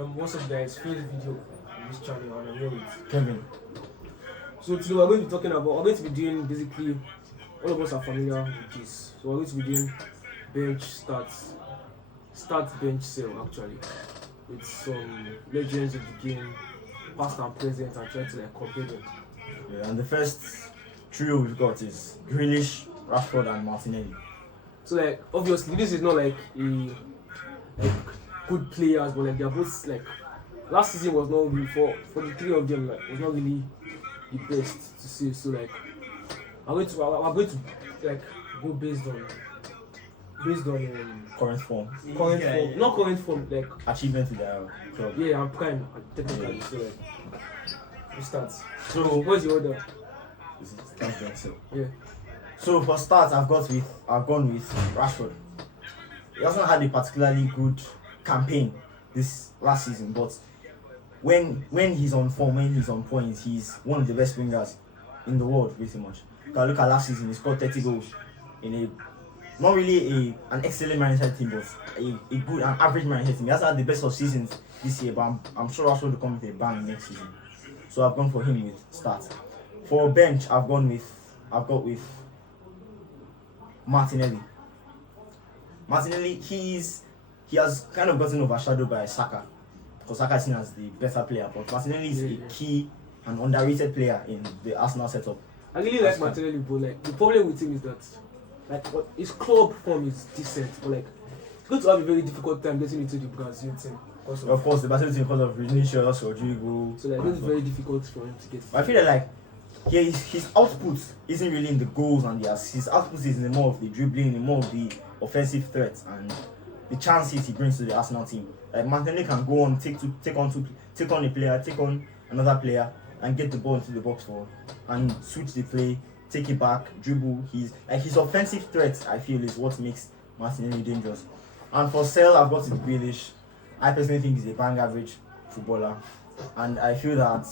What's up guys, first video on this channel and I'm here with Kevin. So today we're going to be talking about, we're going to be doing basically, all of us are familiar with this. So we're going to be doing bench start bench sale actually, with some legends of the game, past and present, and try to like compare them. Yeah, and the first trio we've got is Grealish, Rashford and Martinelli. So like obviously this is not like good players, but like they're both like, last season was not really for the three of them, like was not really the best to say. So like I'm going to like go based on Current form. not current form, like Achievement with their club. yeah, I'm kind technically. Yeah. So like we start. So What's your order? Yeah. So for start, I've gone with Rashford. He hasn't had a particularly good campaign this last season, but when he's on form, when he's on point, he's one of the best wingers in the world, pretty much. You can look at last season, he scored 30 goals in a not really an excellent Man United team, but a good and average Man United team. He has had the best of seasons this year, but I'm sure Rashford will come with a bang next season. So I've gone for him with start. For bench, I've got with Martinelli. Martinelli, he has kind of gotten overshadowed by Saka, because Saka is seen as the better player, but Martinelli is a key and underrated player in the Arsenal setup. I really like Martinelli, but like the problem with him is that like his club form is decent, but like he's going to have a very difficult time getting into the Brazil team. Of course, the Brazil team because of Vinicius, Rodrigo. So like it's very difficult for him to get. I feel like his output isn't really in the goals and the assists. His output is in more of the dribbling, in more of the offensive threats and the chances he brings to the Arsenal team. Like Martinelli can go on, take on a player, take on another player, and get the ball into the box for and switch the play, take it back, dribble. His offensive threat, I feel, is what makes Martinelli dangerous. And for sale, I've got it Grealish. I personally think he's a bang average footballer, and I feel that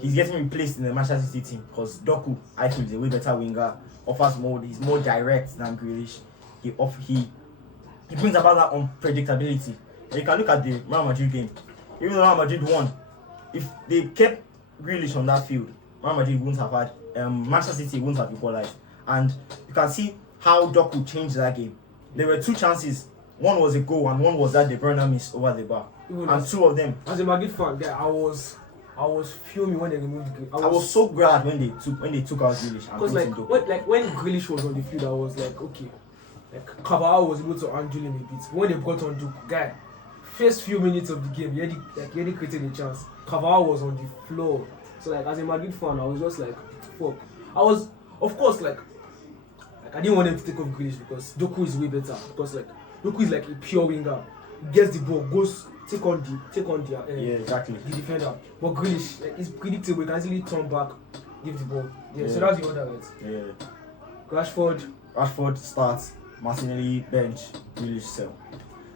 he's getting replaced in the Manchester City team because Doku, I feel, is a way better winger, offers more, he's more direct than Grealish. He brings about that unpredictability. You can look at the Real Madrid game. Even though Real Madrid won, if they kept Grealish on that field, Real Madrid wouldn't have had Manchester City wouldn't have equalized. And you can see how Doku changed that game. There were two chances. One was a goal and one was that De Bruyne missed over the bar. And two of them. As a Madrid fan, I was fuming when they removed Grealish. I was so glad when they took out Grealish. Because when Grealish was on the field, I was like, okay, like Carvalho was able to handle him a bit. But when they brought on Duke, first few minutes of the game, he already created a chance. Carvalho was on the floor. So like as a Madrid fan, I was just like, fuck. I was, of course, like I didn't want them to take off Grealish because Doku is way better. Because like Doku is like a pure winger. He gets the ball, goes take on the exactly. the defender. But Grealish, like, is predictable. He can easily turn back, give the ball. So that's the order, right? Yeah. Rashford starts, Martinelli bench, Grealish sell.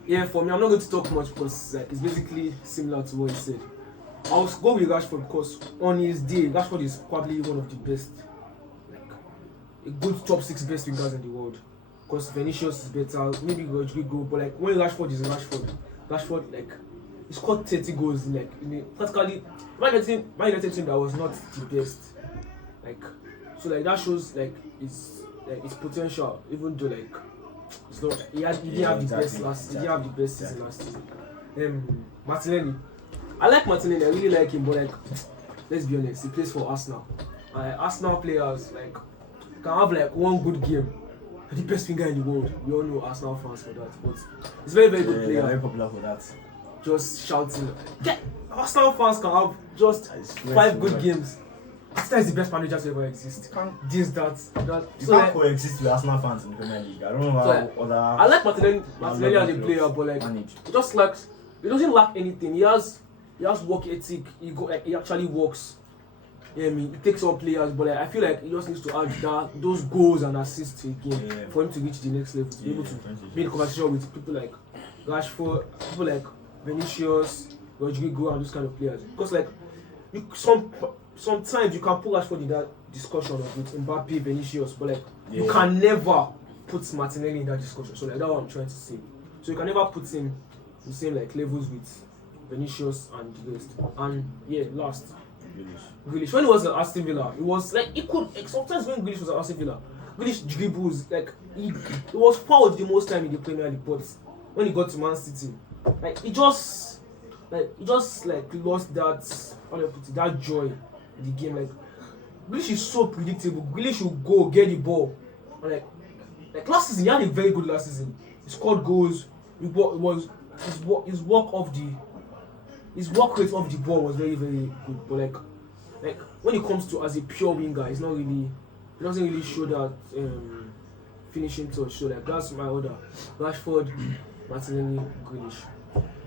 Yeah, for me, I'm not going to talk much because like, it's basically similar to what he said. I'll go with Rashford because on his day, Rashford is probably one of the best, like a good top 6 best wingers in the world. Because Vinicius is better, maybe Rodrigo, but like when Rashford is Rashford like he scored 30 goals like in a practically my United team that was not the best. Like so like that shows like his potential, even though like it's not he didn't have the best season last season. Martinelli. I like Martinelli, I really like him, but like let's be honest, he plays for Arsenal. Arsenal players like can have like one good game. The best winger in the world. We all know Arsenal fans for that, but it's very very good player. Very popular for that. Just shouting. Yeah, Arsenal fans can have just 5 good games. Arsenal is the best manager to ever exist. You can't coexist with Arsenal fans in the Premier League. I don't know how other. I like Martinelli as a player, but like he doesn't lack anything. He has work ethic. He actually works. Yeah, he takes on players, but like, I feel like he just needs to add those goals and assists to the game for him to reach the next level, to be able to be in conversation with people like Rashford, people like Vinicius, Rodrigo, and those kind of players. Because like sometimes you can put Rashford in that discussion with Mbappe, Vinicius, but like you can never put Martinelli in that discussion. So like that's what I'm trying to say. So you can never put him the same like levels with Vinicius and the rest. And yeah, last Grealish. When he was at Aston Villa, it was like he could like, sometimes when Grealish was at Aston Villa, Grealish dribbles like he was fouled the most time in the Premier League, but when he got to Man City, like he just lost that how do I put it, that joy in the game. Like Grealish is so predictable. Grealish will go get the ball. And like last season, he had a very good last season. He scored goals. His work rate off the ball was very, very good. But like when it comes to as a pure winger, he doesn't really show that finishing touch. So like that's my order: Rashford, Martinelli, Grealish.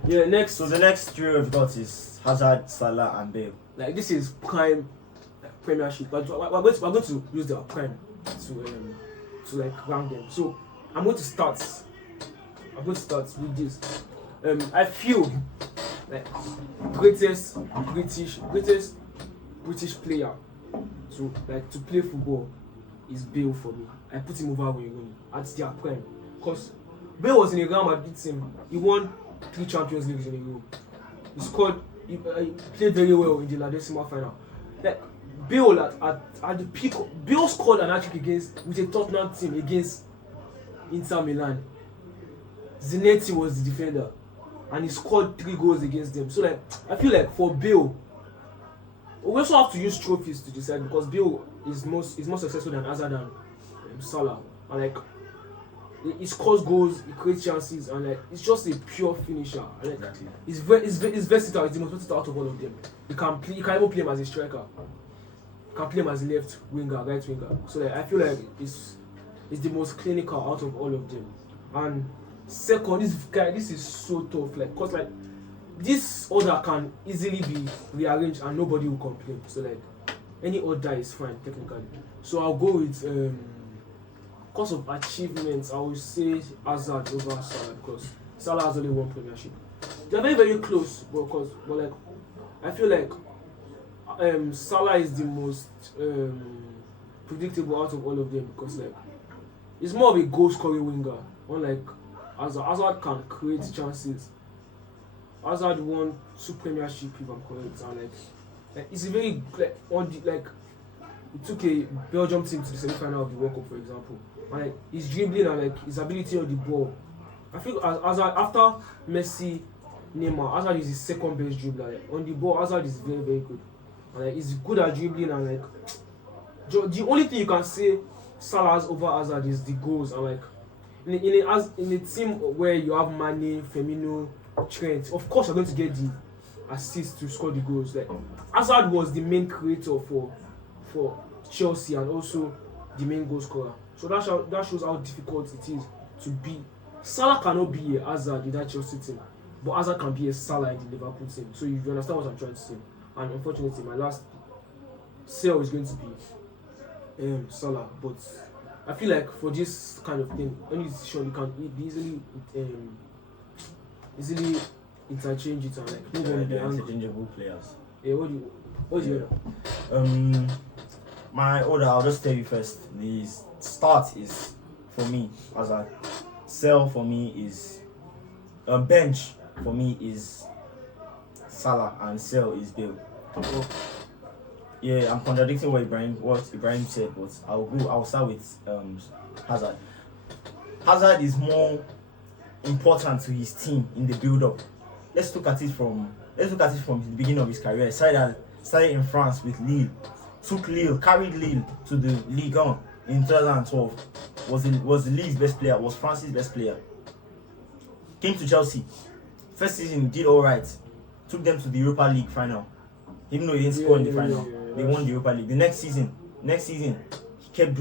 Yeah, next. So the next three we've got is Hazard, Salah, and Bale. Like this is prime Premiership. But we're going to use the prime to like rank them. So I'm going to start with this. I feel like greatest British player to play football is Bale for me. I put him over Wayne at their prime because Bale was in a Real Madrid team. He won 3 Champions Leagues in a row. He scored. He played very well in the La Decima final. Like Bale at the peak, Bale scored an hat-trick with a Tottenham team against Inter Milan. Zanetti was the defender, and he scored 3 goals against them. So like I feel like for Bale, we also have to use trophies to decide because Bale is more successful than Hazard and Salah. And like he scores goals, he creates chances, and like it's just a pure finisher. And, like, Exactly. He's versatile. He's the most versatile out of all of them. You can even play him as a striker. You can play him as a left winger, right winger. So like I feel like it's the most clinical out of all of them. And second, this is so tough. Like cause like this order can easily be rearranged and nobody will complain. So like any order is fine technically. So I'll go with because of achievements, I will say Hazard over Salah because Salah has only one Premiership. They're very, very close, but like I feel like Salah is the most predictable out of all of them because like he's more of a goal scoring winger. Unlike Hazard can create chances. Hazard won 2 Premiership if I'm correct, and like it's a very he took a Belgium team to the semi-final of the World Cup, for example. And like his dribbling and like his ability on the ball, I feel Hazard after Messi, Neymar, Hazard is his second best dribbler. Like, on the ball, Hazard is very, very good. And like he's good at dribbling and like the only thing you can say Salah has over Hazard is the goals. And like in a team where you have Mane, Firmino, Trent, of course you're going to get the assists to score the goals. Like Hazard was the main creator for Chelsea and also the main goal scorer. So that shows how difficult it is to be. Salah cannot be a Hazard in that Chelsea team, but Hazard can be a Salah in the Liverpool team. So you understand what I'm trying to say. And unfortunately, my last sale is going to be Salah. But I feel like for this kind of thing, any decision you can be easily interchange it and like move on the interchangeable players. Yeah, what do you order? My order, I'll just tell you first. The start is for me Hazard. Sell for me is bench for me is Salah and sell is Bale. Oh. Yeah, I'm contradicting what Ibrahim said, but I'll start with Hazard. Hazard is more important to his team in the build-up. Let's look at it from the beginning of his career. Started in France with Lille, carried Lille to the Ligue 1 in 2012. Was the league's best player, was France's best player. Came to Chelsea. First season did alright. Took them to the Europa League final. Even though he didn't score in the final, they won the Europa League. The next season, he kept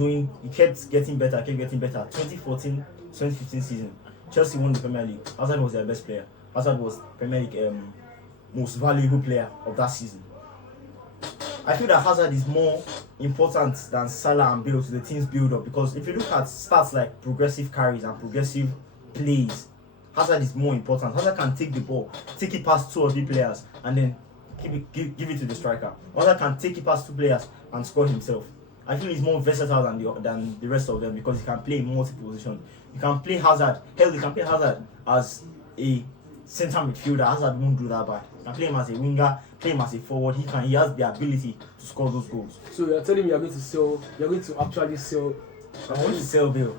getting better. 2014, 2015 season, Chelsea won the Premier League. Hazard was their best player. Hazard was Premier League most valuable player of that season. I feel that Hazard is more important than Salah and Bale to the team's build-up because if you look at stats like progressive carries and progressive plays, Hazard is more important. Hazard can take the ball, take it past 2 or 3 players, and then give it to the striker. Hazard can take it past 2 players and score himself. I feel he's more versatile than the rest of them because he can play in multiple positions. You can play Hazard. Hell, you can play Hazard as a centre midfielder. Hazard won't do that bad. You can play him as a winger, play him as a forward. He has the ability to score those goals. So you're telling me you're going to actually sell. I'm going to sell Bale.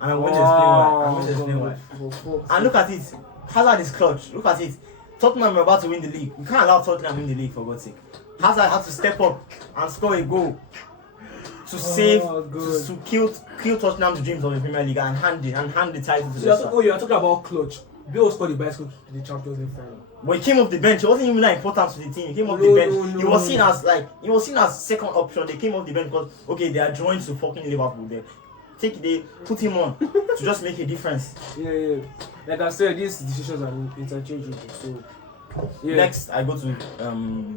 And I'm going to explain why. I'm going to explain why. And look at it. Hazard is clutch. Look at it. Tottenham are about to win the league. We can't allow Tottenham to win the league, for God's sake. Hazard had to step up and score a goal to save, to kill Tottenham's dreams of the Premier League and hand the title to the you're talking about clutch. Bale scored the bicycle to the Champions League final. But he came off the bench. He wasn't even that important to the team. He came off the bench. He was seen as second option. They came off the bench because they're joined to fucking Liverpool. They put him on to just make a difference. Yeah. Like I said, these decisions are interchangeable. So next, I go to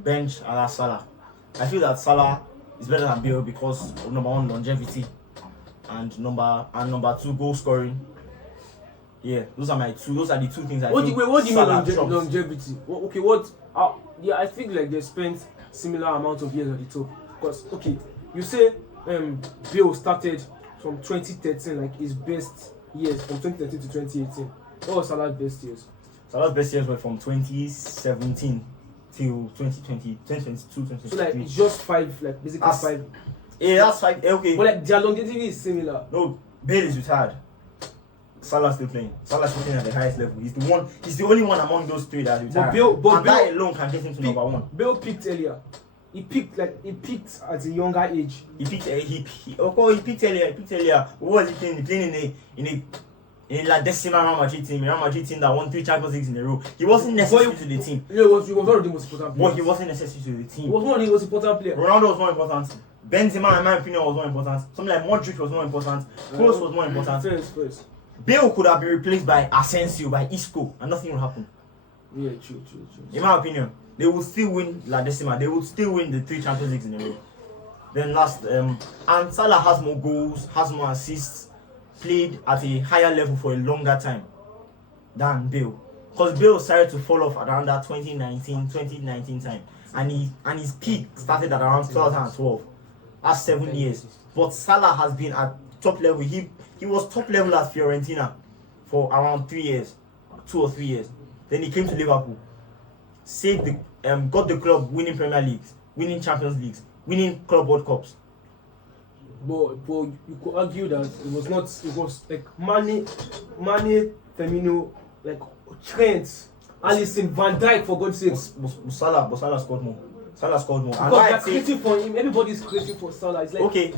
bench Salah. I feel that Salah is better than Bale because of number one, longevity, and number two, goal scoring. Yeah, those are the two things I think. What do you mean longevity? I think like they spent similar amount of years at the top. Because you say Bale started from 2013, like his best years from 2013 to 2018. What was Salah's best years? Salah's best years were from 2017 till 2020, 2022, 2023. So like it's just basically 5. Yeah, that's 5. Okay. But like their longevity is similar. No, Bale is retired. Salah's still playing. Salah's playing at the highest level. He's the only one among those three that retired. But that alone can get him to number one. Bale peaked earlier. He peaked at a younger age. He peaked earlier. What was he playing? He playing in La Decima Real Madrid team that won 3 Champions Leagues in a row. He wasn't necessary to the team. Yeah, he was one of the most important players. But he wasn't necessary to the team. He was one of the most important players. Ronaldo was more important. Benzema, in my opinion, was more important. Something like Modric was more important. Kroos was more important. First. Bale could have been replaced by Asensio, by Isco, and nothing would happen. Yeah, true. In my opinion, they would still win La Decima. They would still win the 3 Champions Leagues in a row. Then last, and Salah has more goals, has more assists, played at a higher level for a longer time than Bale. Because Bale started to fall off around that 2019 time. And his peak started at around 2012. That's 7 years. But Salah has been at top level. He was top level at Fiorentina for around 3 years, 2 or 3 years. Then he came to Liverpool, got the club winning Premier Leagues, winning Champions Leagues, winning Club World Cups. But you could argue that it was like Mane, Firmino, like Trent, Alisson, Van Dijk, for God's sake. But Salah scored more. Because they're creating for him. Everybody's creating for Salah. It's like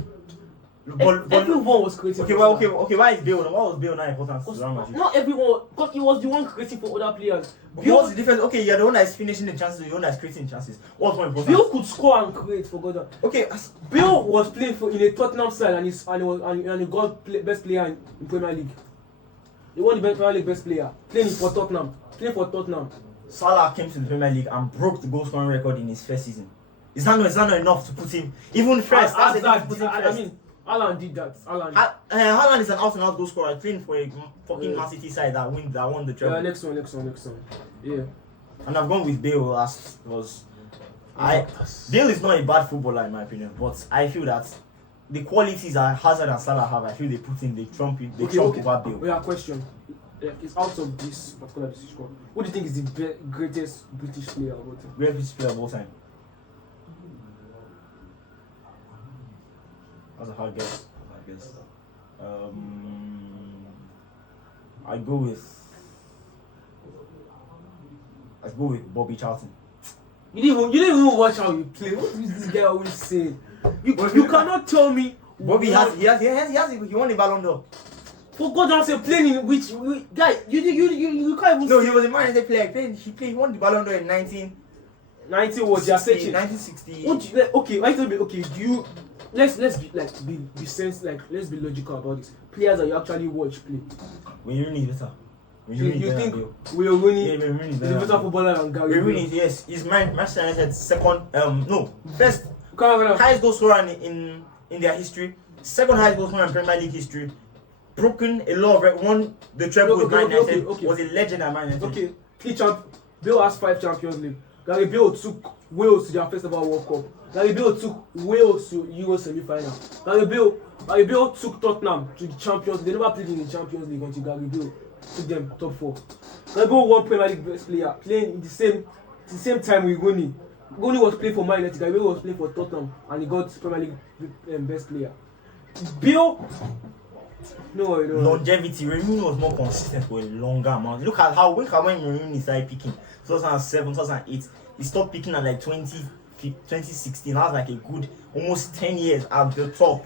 But everyone was creating. Okay. Why is Bale? Why was Bale not important to Real Madrid? Not everyone, because he was the one creating for other players. What's the difference? Okay, you're the one that's finishing the chances, you're the one that's creating chances. What's more important? Bale could score and create, for God. Okay, Bale was playing in a Tottenham side and he got best player in Premier League. He won the Premier League best player, playing for Tottenham. Salah came to the Premier League and broke the goal scoring record in his first season. Is that not enough to put him even first? I mean, Haaland did that. Haaland is an out-and-out goal scorer playing for a fucking Man City side that won the treble. Next one. Yeah. And I've gone with Bale last because Bale is not a bad footballer in my opinion, but I feel that the qualities that Hazard and Salah have, I feel they trump over Bale. We have a question. It's out of this particular decision. What do you think is the greatest British player of all time? Greatest player of all time. That's a hard guess. I go with Bobby Charlton. You didn't even watch how you play. What is this guy always saying? You cannot tell me. Bobby he won the Ballon d'Or. For God's sake, playing in which guy? You can't even. No, he was a Man United player. He won the Ballon d'Or in 19 was your searching. 1960. Okay. Let's be sense, like let's be logical about this. Players that you actually watch play. When you really better. You think Will Rooney is a better footballer than Gary? Rooney, yes. He's Manchester United's first highest goal scorer in their history. Second highest goal scorer in Premier League history. Broken a lot of won the treble with Man United. Was a legend at Man United. Okay, Bale has 5 Champions League. Gary Bale took Wales to their first ever World Cup. Gary Bale took Wales to Euro semi-final. Gary Bale took Tottenham to the Champions League. They never played in the Champions League until Gary Bale took them top 4. Bill won Premier League best player, playing in the same time with Goni. Goni was playing for Man United, Bill was playing for Tottenham, and he got Premier League best player. Bill, no. Longevity. Rooney was more consistent for a longer amount. Look at when Rooney started picking 2007, 2008. He stopped picking at like 2016. That was like a good almost 10 years at the top.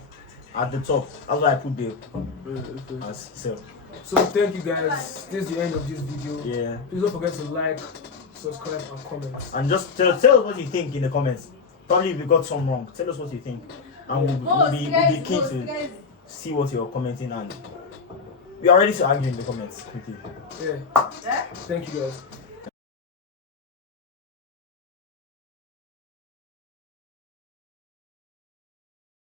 That's why I put Bill as self. So thank you guys. This is the end of this video. Yeah. Please don't forget to like, subscribe, and comment. And just tell us what you think in the comments. Probably if we got some wrong, tell us what you think, and we'll be keen to see what you're commenting, and we are ready to argue in the comments quickly. Yeah. Thank you guys.